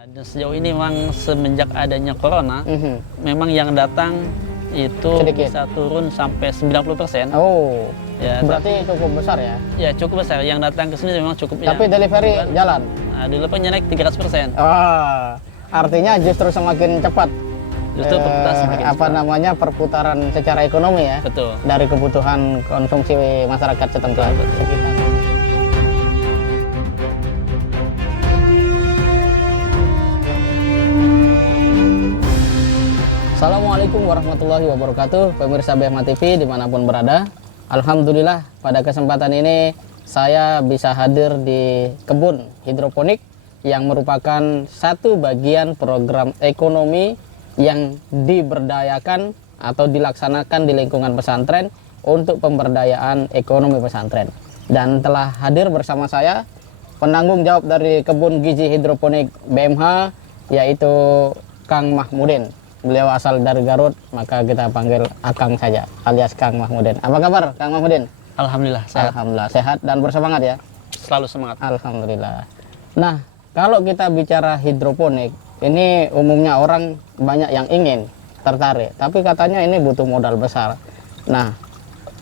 Dan sejauh ini memang semenjak adanya corona, memang yang datang itu sedikit, bisa turun sampai 90%. Oh, Ya, berarti cukup besar ya? ya cukup besar. Yang datang ke sini memang cukup. Tapi delivery jalan? Nah, delivery naik 300%. Oh, artinya justru semakin cepat. Justru perputaran semakin Apa cepat. namanya, perputaran secara ekonomi ya? Betul. Dari kebutuhan konsumsi masyarakat setempat. Sekitar. Assalamualaikum warahmatullahi wabarakatuh, pemirsa BMA TV dimanapun berada. Alhamdulillah pada kesempatan ini saya bisa hadir di kebun hidroponik yang merupakan satu bagian program ekonomi yang diberdayakan atau dilaksanakan di lingkungan pesantren untuk pemberdayaan ekonomi pesantren. Dan telah hadir bersama saya penanggung jawab dari kebun gizi hidroponik BMH, yaitu Kang Mahmudin. Beliau asal dari Garut, maka kita panggil Akang saja, alias Kang Mahmudin. Apa kabar, Kang Mahmudin? Alhamdulillah sehat. Alhamdulillah sehat dan bersemangat ya. Selalu semangat. Alhamdulillah. Nah, kalau kita bicara hidroponik, ini umumnya orang banyak yang ingin tertarik, tapi katanya ini butuh modal besar. Nah,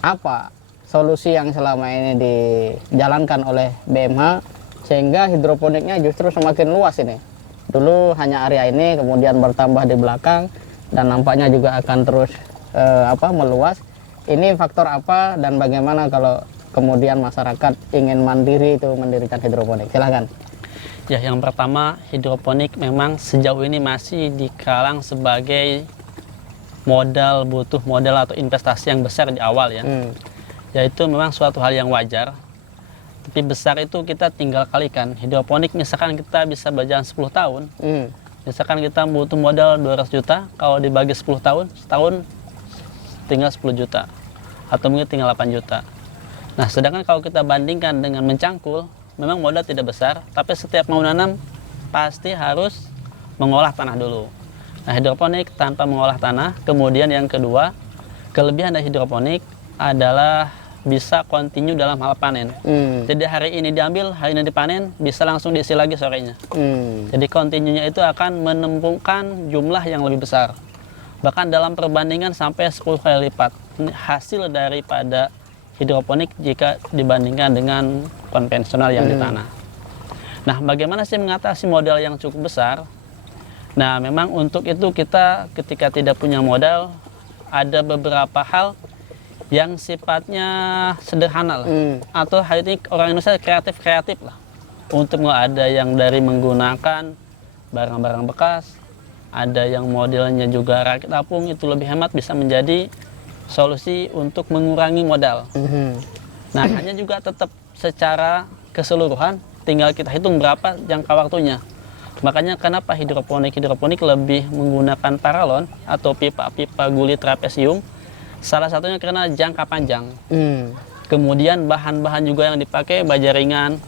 apa solusi yang selama ini dijalankan oleh BMH sehingga hidroponiknya justru semakin luas ini? Dulu hanya area ini, kemudian bertambah di belakang, dan nampaknya juga akan terus meluas. Ini faktor apa dan bagaimana kalau kemudian masyarakat ingin mandiri itu mendirikan hidroponik? Silahkan. Ya, yang pertama, hidroponik memang sejauh ini masih dikalang sebagai butuh modal atau investasi yang besar di awal ya. Yaitu memang suatu hal yang wajar. Tapi besar itu kita tinggal kalikan. Hidroponik misalkan kita bisa berjalan 10 tahun. Misalkan kita butuh modal 200 juta, kalau dibagi 10 tahun, setahun tinggal 10 juta. Atau mungkin tinggal 8 juta. Nah, sedangkan kalau kita bandingkan dengan mencangkul, memang modal tidak besar, tapi setiap mau nanam pasti harus mengolah tanah dulu. Nah, hidroponik tanpa mengolah tanah. Kemudian yang kedua, kelebihan dari hidroponik adalah bisa kontinu dalam hal panen. Jadi hari ini diambil, hari ini dipanen, bisa langsung diisi lagi sorenya. Jadi kontinunya itu akan menemukan jumlah yang lebih besar. Bahkan dalam perbandingan sampai 10 kali lipat hasil daripada hidroponik jika dibandingkan dengan konvensional yang di tanah. Nah, bagaimana sih mengatasi modal yang cukup besar? Nah, memang untuk itu kita ketika tidak punya modal, ada beberapa hal yang sifatnya sederhana lah. Atau hari ini orang Indonesia kreatif lah. Untuk ada yang dari menggunakan barang-barang bekas, ada yang modelnya juga rakit apung, itu lebih hemat, bisa menjadi solusi untuk mengurangi modal. Nah, hanya juga tetap secara keseluruhan tinggal kita hitung berapa jangka waktunya. Makanya kenapa hidroponik lebih menggunakan paralon atau pipa-pipa guli trapesium. Salah satunya karena jangka panjang. Kemudian bahan-bahan juga yang dipakai baja ringan,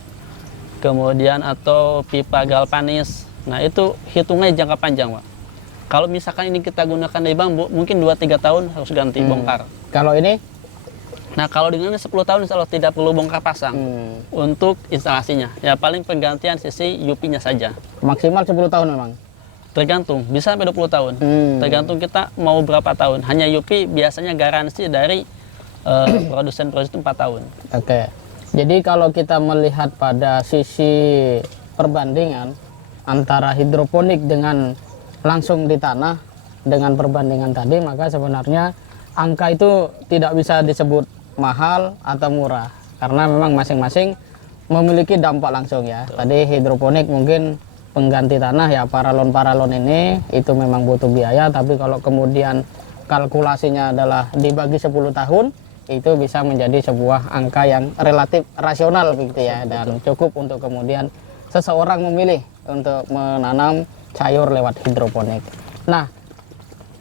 kemudian atau pipa galvanis. Nah, itu hitungnya jangka panjang, Pak. Kalau misalkan ini kita gunakan dari bambu, mungkin 2-3 tahun harus ganti bongkar. Kalau ini? Nah, kalau dengan 10 tahun insya Allah tidak perlu bongkar pasang untuk instalasinya. Ya paling penggantian sisi UP-nya saja. Maksimal 10 tahun memang? Tergantung, bisa sampai 20 tahun. Tergantung kita mau berapa tahun. Hanya UP biasanya garansi dari produsen 4 tahun. Oke. Jadi kalau kita melihat pada sisi perbandingan antara hidroponik dengan langsung di tanah dengan perbandingan tadi, maka sebenarnya angka itu tidak bisa disebut mahal atau murah. Karena memang masing-masing memiliki dampak langsung ya. Tadi hidroponik mungkin pengganti tanah ya, paralon ini itu memang butuh biaya, tapi kalau kemudian kalkulasinya adalah dibagi 10 tahun, itu bisa menjadi sebuah angka yang relatif rasional begitu ya, dan cukup untuk kemudian seseorang memilih untuk menanam sayur lewat hidroponik. Nah,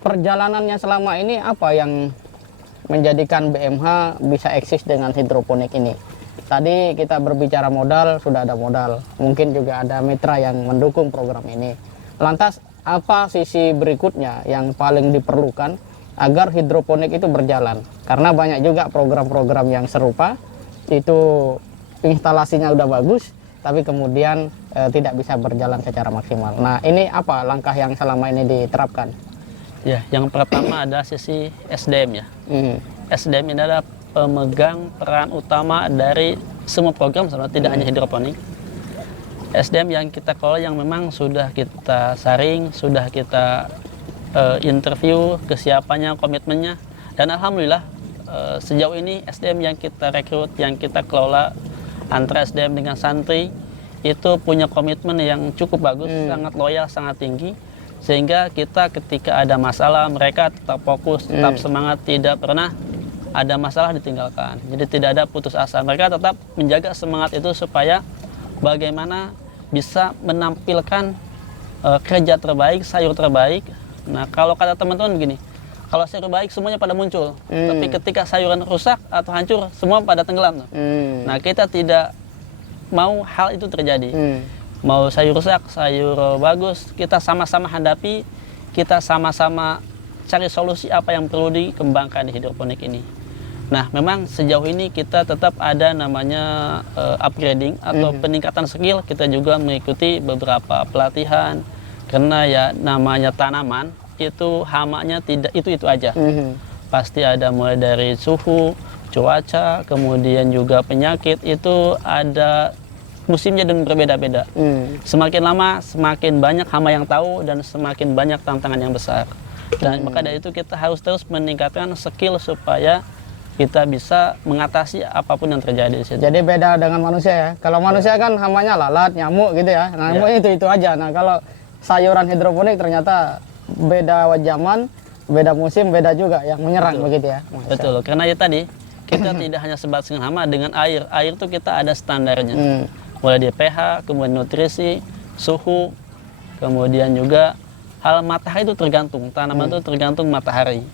perjalanannya selama ini apa yang menjadikan BMH bisa eksis dengan hidroponik ini? Tadi kita berbicara modal, sudah ada modal. Mungkin juga ada mitra yang mendukung program ini. Lantas, apa sisi berikutnya yang paling diperlukan agar hidroponik itu berjalan? Karena banyak juga program-program yang serupa, itu instalasinya udah bagus, tapi kemudian tidak bisa berjalan secara maksimal. Nah, ini apa langkah yang selama ini diterapkan? Ya, yang pertama adalah sisi SDM ya. SDM ini adalah pemegang peran utama dari semua program, sebenarnya tidak hanya hidroponik. SDM yang kita kelola yang memang sudah kita saring, sudah kita interview kesiapannya, komitmennya, dan alhamdulillah sejauh ini SDM yang kita rekrut, yang kita kelola antara SDM dengan santri itu punya komitmen yang cukup bagus, sangat loyal, sangat tinggi, sehingga kita ketika ada masalah mereka tetap fokus, tetap semangat, tidak pernah ada masalah ditinggalkan. Jadi tidak ada putus asa, mereka tetap menjaga semangat itu supaya bagaimana bisa menampilkan kerja terbaik, sayur terbaik. Nah, kalau kata teman-teman begini, kalau sayur baik semuanya pada muncul, tapi ketika sayuran rusak atau hancur semua pada tenggelam. Nah, kita tidak mau hal itu terjadi. Mau sayur rusak, sayur bagus, kita sama-sama hadapi, kita sama-sama cari solusi apa yang perlu dikembangkan di hidroponik ini. Nah, memang sejauh ini kita tetap ada namanya upgrading atau peningkatan skill. Kita juga mengikuti beberapa pelatihan, karena ya namanya tanaman itu hamanya tidak itu aja. Pasti ada mulai dari suhu, cuaca, kemudian juga penyakit, itu ada musimnya dan berbeda-beda. Semakin lama semakin banyak hama yang tahu dan semakin banyak tantangan yang besar. Dan maka dari itu kita harus terus meningkatkan skill supaya kita bisa mengatasi apapun yang terjadi di situ. Jadi beda dengan manusia ya. Kalau manusia kan hamanya lalat, nyamuk gitu ya. Nah, nyamuk itu aja. Nah, kalau sayuran hidroponik ternyata beda zaman, beda musim, beda juga yang menyerang. Betul. Begitu ya. Betul. Karena ya tadi kita tidak hanya sebatas dengan hama, dengan air. Air itu kita ada standarnya. Mulai dari pH, kemudian nutrisi, suhu, kemudian juga hal matahari itu tergantung. Tanaman itu tergantung matahari.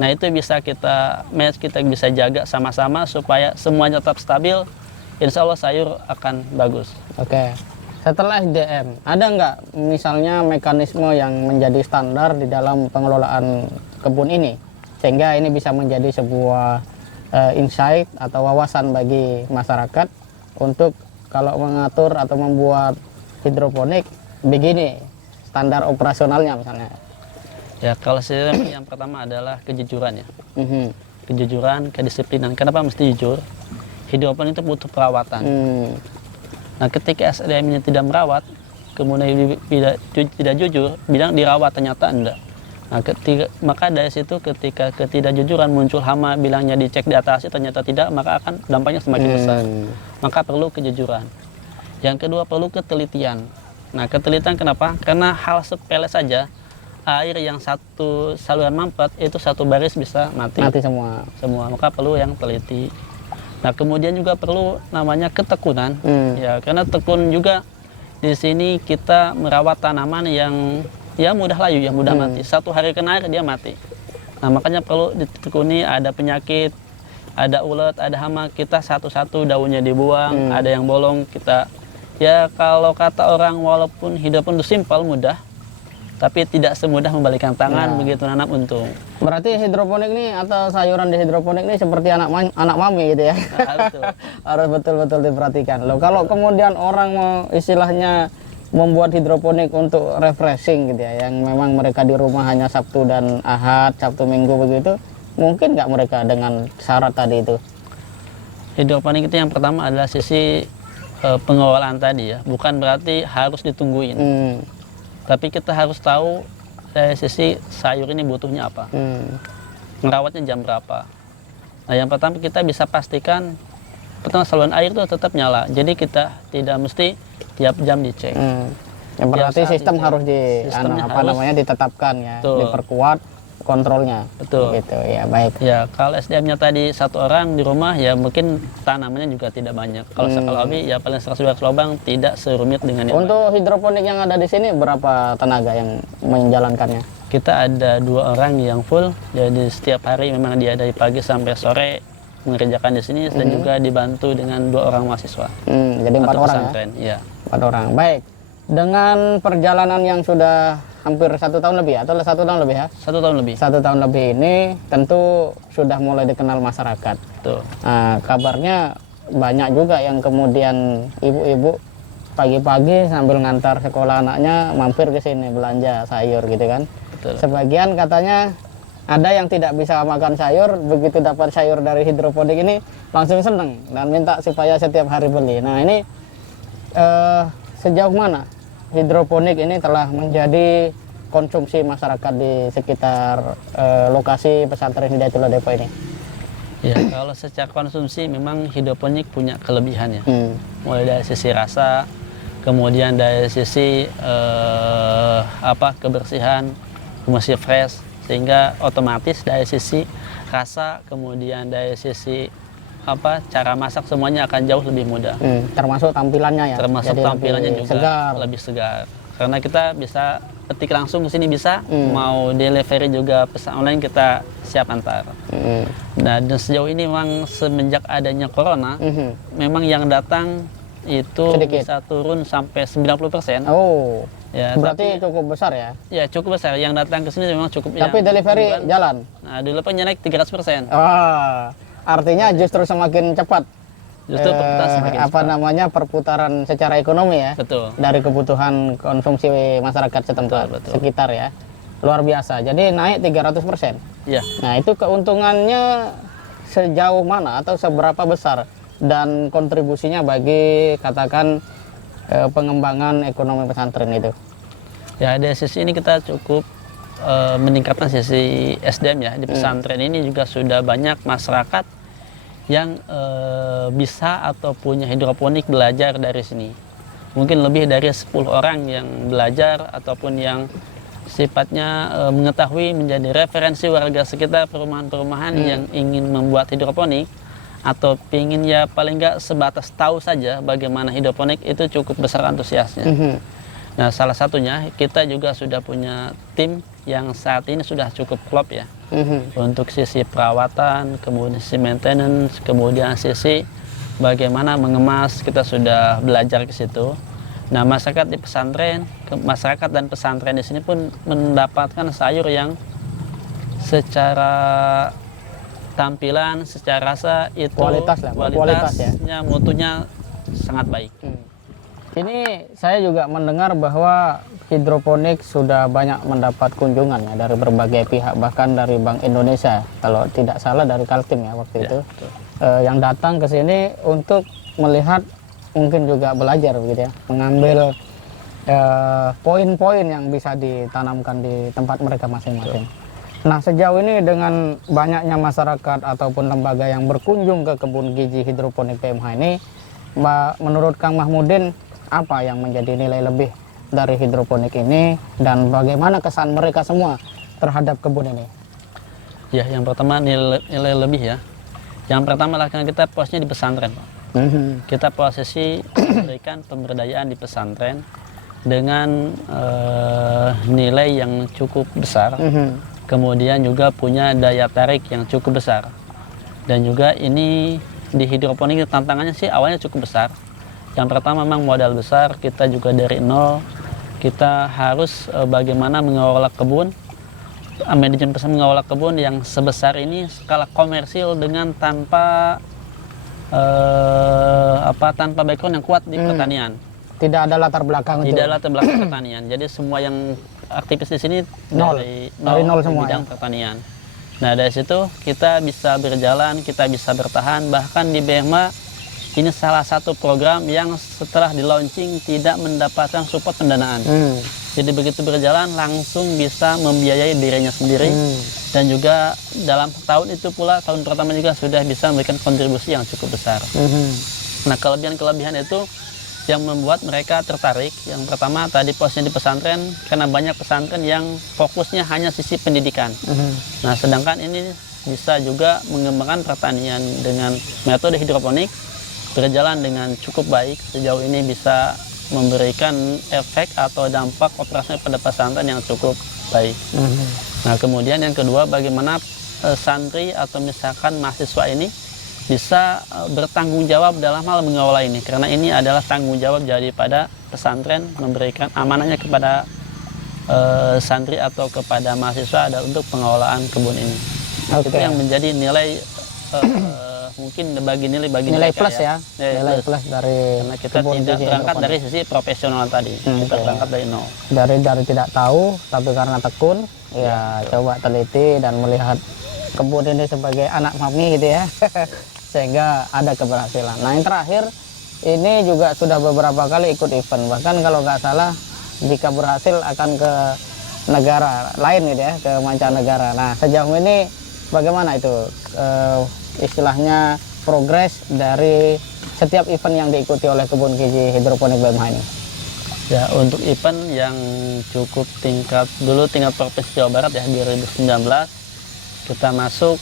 Nah, itu bisa kita manage, kita bisa jaga sama-sama supaya semuanya tetap stabil. Insya Allah sayur akan bagus. Oke. Setelah SDM, ada nggak misalnya mekanisme yang menjadi standar di dalam pengelolaan kebun ini? Sehingga ini bisa menjadi sebuah insight atau wawasan bagi masyarakat untuk kalau mengatur atau membuat hidroponik begini standar operasionalnya misalnya. Ya, kalau saya yang pertama adalah kejujuran ya. Kejujuran, kedisiplinan. Kenapa mesti jujur? Hidroponik itu butuh perawatan. Nah, ketika SDM ini tidak merawat, kemudian tidak jujur, bilang dirawat, ternyata enggak. Nah, maka dari situ ketika ketidakjujuran muncul hama, bilangnya dicek di atas, ternyata tidak, maka akan dampaknya semakin besar. Maka perlu kejujuran. Yang kedua perlu ketelitian. Nah, ketelitian kenapa? Karena hal sepele saja, air yang satu saluran mampet itu satu baris bisa mati semua, maka perlu yang teliti. Nah, kemudian juga perlu namanya ketekunan, ya, karena tekun juga di sini kita merawat tanaman yang ya mudah layu, yang mudah mati. Satu hari kena air dia mati. Nah, makanya perlu ditekuni, ada penyakit, ada ulet, ada hama, kita satu-satu daunnya dibuang, ada yang bolong, kita ya kalau kata orang walaupun hidroponik itu simpel, mudah, tapi tidak semudah membalikan tangan begitu nanam untung. Berarti hidroponik ini atau sayuran di hidroponik ini seperti anak mami gitu ya. Harus betul-betul diperhatikan. Loh, kalau kemudian orang mau istilahnya membuat hidroponik untuk refreshing gitu ya, yang memang mereka di rumah hanya Sabtu dan Ahad, Sabtu Minggu begitu, mungkin nggak mereka dengan syarat tadi itu? Hidroponik itu yang pertama adalah sisi pengelolaan tadi ya, bukan berarti harus ditungguin. Tapi kita harus tahu dari sisi sayur ini butuhnya apa, ngerawatnya jam berapa. Nah, yang pertama kita bisa pastikan pertama saluran air itu tetap nyala, jadi kita tidak mesti tiap jam dicek. Yang berarti sistem harus ditetapkan ya, diperkuat kontrolnya. Betul. Gitu ya, baik. Ya, kalau SDM-nya tadi satu orang di rumah ya mungkin tanamannya juga tidak banyak. Kalau skala hobi ya paling 100 lubang, tidak serumit dengan yang untuk hidroponik yang ada di sini berapa tenaga yang menjalankannya? Kita ada 2 orang yang full, jadi setiap hari memang dia dari pagi sampai sore mengerjakan di sini dan juga dibantu dengan 2 orang mahasiswa. Jadi 4 orang ya? 4 orang, baik. Dengan perjalanan yang sudah hampir 1 tahun lebih atau 1 tahun lebih ya? 1 tahun lebih. 1 tahun lebih ini tentu sudah mulai dikenal masyarakat. Tuh. Nah, kabarnya banyak juga yang kemudian ibu-ibu pagi-pagi sambil ngantar sekolah anaknya mampir ke sini belanja sayur gitu kan. Betul. Sebagian katanya ada yang tidak bisa makan sayur, begitu dapat sayur dari hidroponik ini langsung seneng dan minta supaya setiap hari beli. Nah ini sejauh mana hidroponik ini telah menjadi konsumsi masyarakat di sekitar lokasi pesantren Hidayatullah Depok ini? Ya, kalau secara konsumsi memang hidroponik punya kelebihannya. Mulai dari sisi rasa, kemudian dari sisi kebersihan, masih fresh, sehingga otomatis dari sisi rasa, kemudian dari sisi cara masak semuanya akan jauh lebih mudah. Termasuk tampilannya ya. Termasuk jadi tampilannya juga segar. lebih segar. Karena kita bisa ketik langsung ke sini bisa, mau delivery juga pesan online kita siap antar. Nah, dan sejauh ini memang semenjak adanya corona, memang yang datang itu sedikit, bisa turun sampai 90%. Oh, ya, berarti tapi, cukup besar ya? Ya, cukup besar. Yang datang ke sini memang cukup. Tapi delivery jalan? Nah, delivery naik 300%. Oh, artinya justru semakin cepat. Justru semakin cepat. Perputaran secara ekonomi ya. Betul. Dari kebutuhan konsumsi masyarakat setempat, betul. sekitar ya. Luar biasa. Jadi naik 300%. Iya. Nah, itu keuntungannya sejauh mana atau seberapa besar dan kontribusinya bagi katakan pengembangan ekonomi pesantren itu? Ya, dari sisi ini kita cukup meningkatkan sisi SDM ya. Di pesantren ini juga sudah banyak masyarakat yang bisa atau punya hidroponik belajar dari sini. Mungkin lebih dari 10 orang yang belajar ataupun yang sifatnya mengetahui menjadi referensi warga sekitar perumahan-perumahan yang ingin membuat hidroponik, atau ingin ya paling nggak sebatas tahu saja bagaimana hidroponik, itu cukup besar antusiasnya. Nah, salah satunya kita juga sudah punya tim yang saat ini sudah cukup klop ya. Untuk sisi perawatan, kemudian sisi maintenance, kemudian sisi bagaimana mengemas, kita sudah belajar ke situ. Nah, masyarakat di pesantren, masyarakat dan pesantren di sini pun mendapatkan sayur yang secara tampilan, secara rasa itu kualitasnya, mutunya sangat baik. Ini saya juga mendengar bahwa hidroponik sudah banyak mendapat kunjungan ya dari berbagai pihak, bahkan dari Bank Indonesia, kalau tidak salah dari Kaltim ya waktu itu, yang datang ke sini untuk melihat, mungkin juga belajar begitu ya, mengambil poin-poin yang bisa ditanamkan di tempat mereka masing-masing. Nah, sejauh ini dengan banyaknya masyarakat ataupun lembaga yang berkunjung ke kebun giji hidroponik PMH ini, menurut Kang Mahmudin, apa yang menjadi nilai lebih dari hidroponik ini dan bagaimana kesan mereka semua terhadap kebun ini? Ya, yang pertama nilai lebih ya. Yang pertama lah, kan kita posnya di pesantren, Pak. Kita posisi memberikan pemberdayaan di pesantren dengan nilai yang cukup besar. Kemudian juga punya daya tarik yang cukup besar. Dan juga ini di hidroponik tantangannya sih awalnya cukup besar. Yang pertama memang modal besar, kita juga dari nol. Kita harus bagaimana mengelola kebun, manajemen mengelola kebun yang sebesar ini skala komersil dengan tanpa tanpa background yang kuat di pertanian. Tidak ada latar belakang. Tidak ada latar belakang pertanian. Jadi semua yang aktivis di sini dari nol semua, bidang pertanian. Nah, dari situ kita bisa berjalan, kita bisa bertahan. Bahkan di BMA ini salah satu program yang setelah di launching tidak mendapatkan support pendanaan. Jadi begitu berjalan langsung bisa membiayai dirinya sendiri. Dan juga dalam tahun itu pula, tahun pertama juga sudah bisa memberikan kontribusi yang cukup besar. Nah, kelebihan-kelebihan itu yang membuat mereka tertarik. Yang pertama tadi posnya di pesantren, karena banyak pesantren yang fokusnya hanya sisi pendidikan. Nah, sedangkan ini bisa juga mengembangkan pertanian dengan metode hidroponik, berjalan dengan cukup baik. Sejauh ini bisa memberikan efek atau dampak operasional pada pesantren yang cukup baik. Nah, kemudian yang kedua, bagaimana santri atau misalkan mahasiswa ini bisa bertanggung jawab dalam hal mengelola ini, karena ini adalah tanggung jawab daripada pesantren memberikan amanahnya kepada santri atau kepada mahasiswa ada untuk pengelolaan kebun ini. Itu yang menjadi nilai mungkin bagi nilai Nilai mereka plus ya, nilai plus dari karena kita kebun tidak gizi berangkat hidroponik. dari sisi profesional tadi, kita oke. berangkat dari nol. Dari tidak tahu, tapi karena tekun, ya coba teliti dan melihat kebun ini sebagai anak mami gitu ya, sehingga ada keberhasilan. Nah yang terakhir, ini juga sudah beberapa kali ikut event, bahkan kalau nggak salah, jika berhasil akan ke negara lain gitu ya, ke mancanegara. Nah sejauh ini bagaimana itu istilahnya progres dari setiap event yang diikuti oleh kebun gizi hidroponik BMH ini? Ya, untuk event yang cukup tingkat provinsi Jawa Barat ya 2019 kita masuk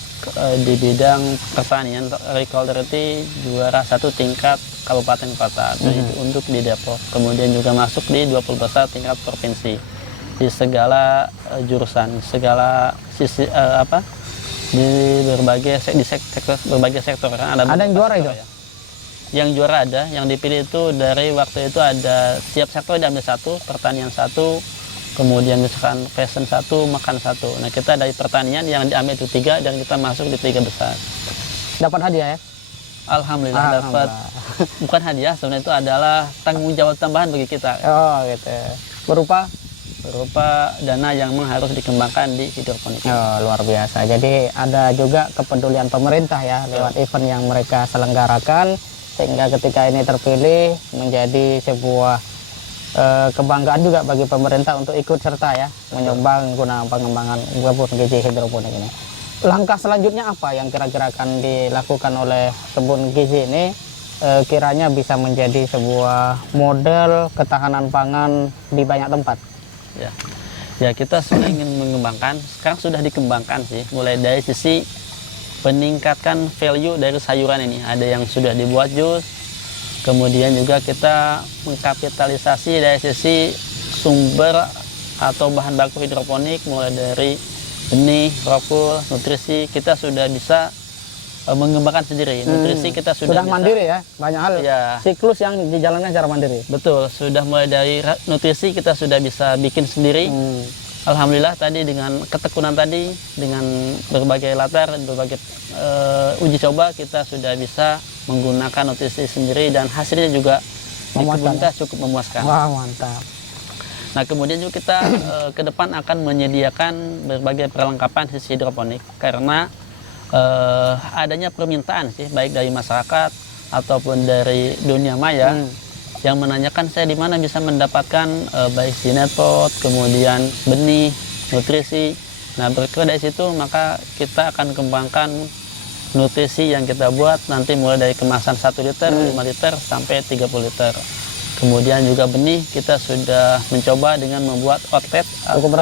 di bidang pertanian Agriculturity juara 1 tingkat kabupaten kota untuk di Depok. Kemudian juga masuk di 20 besar tingkat provinsi di segala jurusan, segala sisi di berbagai berbagai sektor kan Ada yang juara itu? ya. Yang juara ada, yang dipilih itu dari waktu itu ada tiap sektor diambil satu, pertanian satu, kemudian misalkan fashion satu, makan satu. Nah kita dari pertanian yang diambil itu 3 dan kita masuk di 3 besar. Dapat hadiah ya? Alhamdulillah dapat, bukan hadiah sebenarnya, itu adalah tanggung jawab tambahan bagi kita. Oh gitu. Berupa? Dana yang memang harus dikembangkan di hidroponik. Oh, luar biasa. Jadi ada juga kepedulian pemerintah ya lewat event yang mereka selenggarakan, sehingga ketika ini terpilih menjadi sebuah kebanggaan juga bagi pemerintah untuk ikut serta ya menyumbang guna pengembangan kebun gizi hidroponik ini. Langkah selanjutnya apa yang kira-kira akan dilakukan oleh kebun gizi ini kiranya bisa menjadi sebuah model ketahanan pangan di banyak tempat? Ya kita sudah ingin mengembangkan, sekarang sudah dikembangkan sih, mulai dari sisi peningkatkan value dari sayuran ini. Ada yang sudah dibuat jus, kemudian juga kita mengkapitalisasi dari sisi sumber atau bahan baku hidroponik, mulai dari benih, rokul, nutrisi, kita sudah bisa mengembangkan sendiri. Nutrisi kita sudah bisa, mandiri ya, banyak hal ya, siklus yang dijalankan secara mandiri. betul, sudah mulai dari nutrisi kita sudah bisa bikin sendiri. Alhamdulillah tadi dengan ketekunan tadi, dengan berbagai latar, berbagai uji coba, kita sudah bisa menggunakan nutrisi sendiri dan hasilnya juga di kebun kita cukup memuaskan. Wah mantap. Nah kemudian juga kita ke depan akan menyediakan berbagai perlengkapan sisi hidroponik karena adanya permintaan sih, baik dari masyarakat ataupun dari dunia maya yang menanyakan saya di mana bisa mendapatkan baik sinetpot, kemudian benih, nutrisi. Nah berkira dari situ maka kita akan kembangkan nutrisi yang kita buat nanti mulai dari kemasan 1 liter, 5 liter sampai 30 liter. Kemudian juga benih kita sudah mencoba dengan membuat outlet atau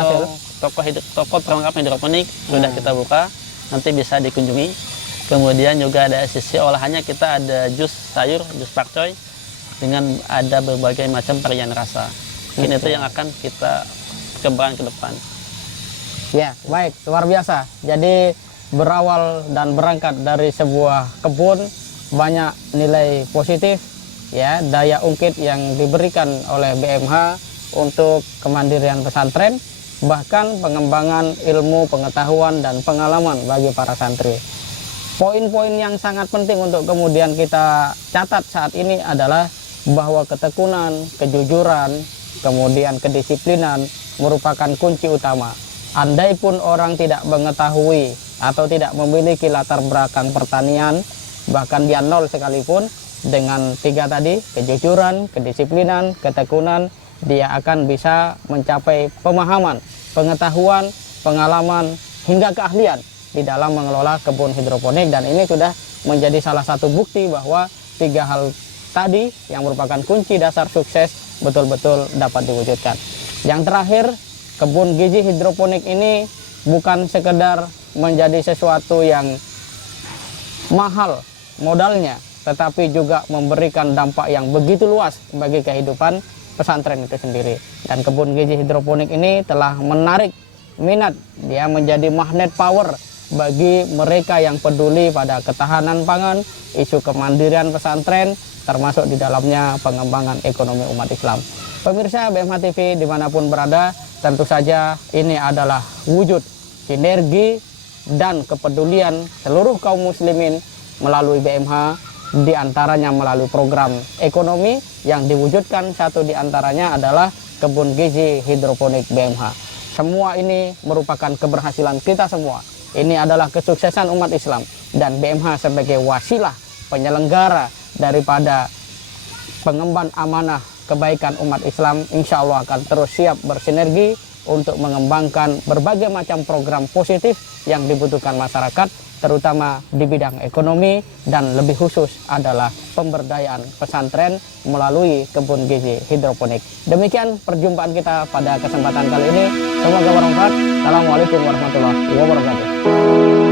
toko perlengkapan hidroponik sudah kita buka, nanti bisa dikunjungi. Kemudian juga ada sisi olahannya, kita ada jus sayur, jus pakcoy dengan ada berbagai macam varian rasa. Ini itu yang akan kita kembangkan ke depan. Ya, baik, luar biasa. Jadi berawal dan berangkat dari sebuah kebun, banyak nilai positif, ya, daya ungkit yang diberikan oleh BMH untuk kemandirian pesantren, bahkan pengembangan ilmu, pengetahuan, dan pengalaman bagi para santri. Poin-poin yang sangat penting untuk kemudian kita catat saat ini adalah bahwa ketekunan, kejujuran, kemudian kedisiplinan merupakan kunci utama. Andai pun orang tidak mengetahui atau tidak memiliki latar belakang pertanian, bahkan dia nol sekalipun, dengan 3 tadi, kejujuran, kedisiplinan, ketekunan, dia akan bisa mencapai pemahaman, pengetahuan, pengalaman, hingga keahlian di dalam mengelola kebun hidroponik. Dan ini sudah menjadi salah satu bukti bahwa 3 hal tadi yang merupakan kunci dasar sukses betul-betul dapat diwujudkan. Yang terakhir, kebun gizi hidroponik ini bukan sekedar menjadi sesuatu yang mahal modalnya, tetapi juga memberikan dampak yang begitu luas bagi kehidupan pesantren itu sendiri. Dan kebun gizi hidroponik ini telah menarik minat, dia menjadi magnet power bagi mereka yang peduli pada ketahanan pangan, isu kemandirian pesantren, termasuk di dalamnya pengembangan ekonomi umat Islam. Pemirsa BMH TV dimanapun berada, tentu saja ini adalah wujud sinergi dan kepedulian seluruh kaum muslimin melalui BMH, diantaranya melalui program ekonomi yang diwujudkan. Satu diantaranya adalah kebun gizi hidroponik BMH. Semua ini merupakan keberhasilan kita semua. Ini adalah kesuksesan umat Islam, dan BMH sebagai wasilah penyelenggara daripada pengemban amanah kebaikan umat Islam, insya Allah akan terus siap bersinergi untuk mengembangkan berbagai macam program positif yang dibutuhkan masyarakat, terutama di bidang ekonomi, dan lebih khusus adalah pemberdayaan pesantren melalui kebun gizi hidroponik. Demikian perjumpaan kita pada kesempatan kali ini. Semoga bermanfaat. Assalamualaikum warahmatullahi wabarakatuh.